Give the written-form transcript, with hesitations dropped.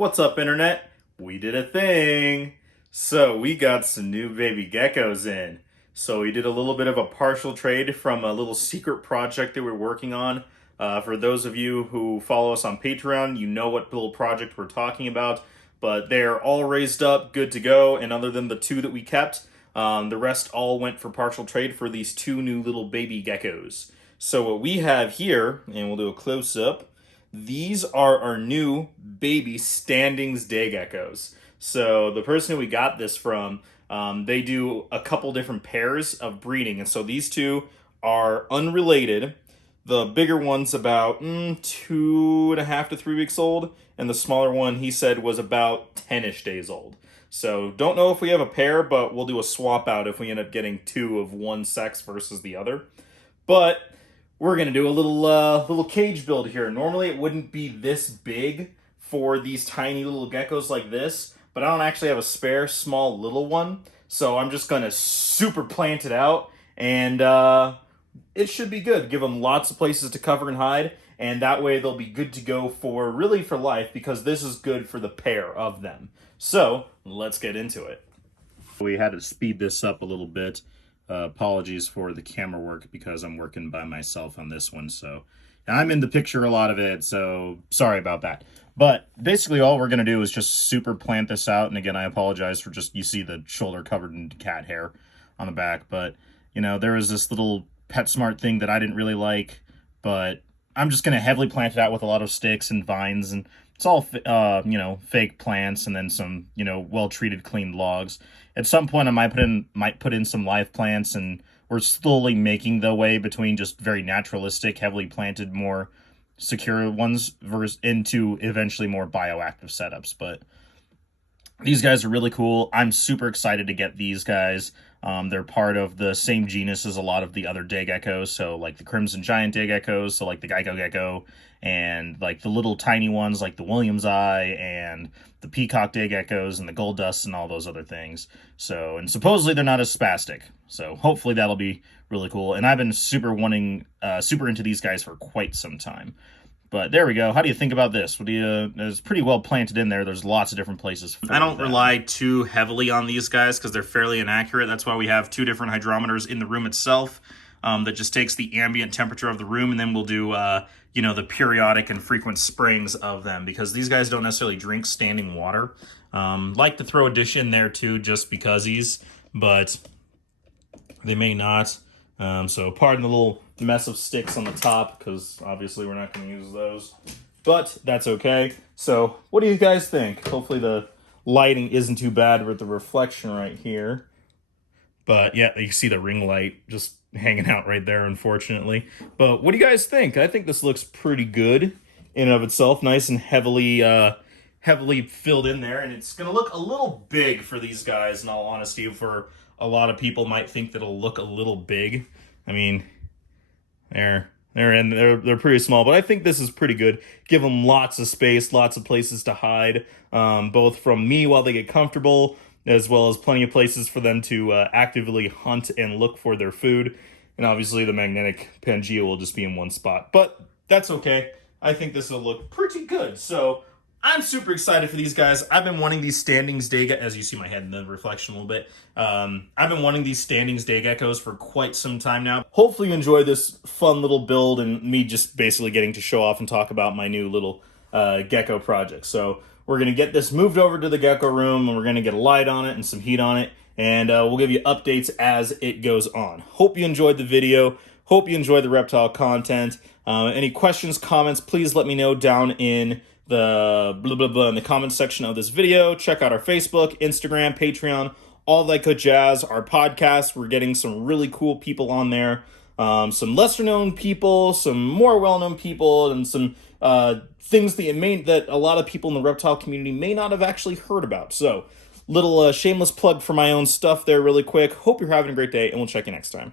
What's up, Internet? We did a thing. So we got some new baby geckos in. So we did a little bit of a partial trade from a little secret project that we're working on. For those of you who follow us on Patreon, you know what little project we're talking about. But they're all raised up, good to go. And other than the two that we kept, the rest all went for partial trade for these two new little baby geckos. So what we have here, and we'll do a close-up, these are our new baby standings day geckos. So the person who we got this from, they do a couple different pairs of breeding. And so these two are unrelated. The bigger one's about 2.5 to 3 weeks old. And the smaller one, he said, was about 10-ish days old. So don't know if we have a pair, but we'll do a swap out if we end up getting two of one sex versus the other. But we're going to do a little cage build here. Normally it wouldn't be this big for these tiny little geckos like this, but I don't actually have a spare small little one. So I'm just going to super plant it out, and it should be good. Give them lots of places to cover and hide, and that way they'll be good to go for life, because this is good for the pair of them. So let's get into it. We had to speed this up a little bit. Apologies for the camera work because I'm working by myself on this one. So I'm in the picture a lot of it, so sorry about that. But basically all we're going to do is just super plant this out. And again, I apologize for you see the shoulder covered in cat hair on the back. But, you know, there was this little PetSmart thing that I didn't really like. But I'm just going to heavily plant it out with a lot of sticks and vines. And it's all, fake plants and then some, well-treated, clean logs. At some point, I might put in some live plants, and we're slowly making the way between just very naturalistic, heavily planted, more secure ones into eventually more bioactive setups. But these guys are really cool. I'm super excited to get these guys. They're part of the same genus as a lot of the other day geckos, so like the Crimson Giant day geckos, so like the Geico gecko, and like the little tiny ones like the Williams Eye and the Peacock day geckos and the Gold Dust and all those other things. So, and supposedly they're not as spastic, so hopefully that'll be really cool. And I've been super into these guys for quite some time. But there we go. How do you think about this? It's pretty well planted in there. There's lots of different places. I don't rely too heavily on these guys because they're fairly inaccurate. That's why we have two different hydrometers in the room itself that just takes the ambient temperature of the room, and then we'll do the periodic and frequent sprayings of them, because these guys don't necessarily drink standing water. Like to throw a dish in there too, just because but they may not. So pardon the little mess of sticks on the top, because obviously we're not going to use those, but that's okay. So what do you guys think? Hopefully the lighting isn't too bad with the reflection right here. But yeah, you see the ring light just hanging out right there, unfortunately. But what do you guys think? I think this looks pretty good in and of itself. Nice and heavily filled in there. And it's going to look a little big for these guys, in all honesty. For a lot of people might think that it'll look a little big. I mean, they're pretty small, but I think this is pretty good. Give them lots of space, lots of places to hide, both from me while they get comfortable, as well as plenty of places for them to actively hunt and look for their food. And obviously the magnetic Pangea will just be in one spot, but that's okay. I think this will look pretty good. So I'm super excited for these guys. I've been wanting these standings day geckos, as you see my head in the reflection a little bit. I've been wanting these standings day geckos for quite some time now. Hopefully you enjoy this fun little build and me just basically getting to show off and talk about my new little gecko project. So we're going to get this moved over to the gecko room, and we're going to get a light on it and some heat on it, and we'll give you updates as it goes on. Hope you enjoyed the video. Hope you enjoyed the reptile content. Any questions, comments, please let me know down in the in the comments section of this video. Check out our Facebook, Instagram, Patreon, all that good jazz. Our podcast, we're getting some really cool people on there. Some lesser known people, some more well-known people, and some things that a lot of people in the reptile community may not have actually heard about. So little shameless plug for my own stuff there really quick. Hope you're having a great day, and we'll check you next time.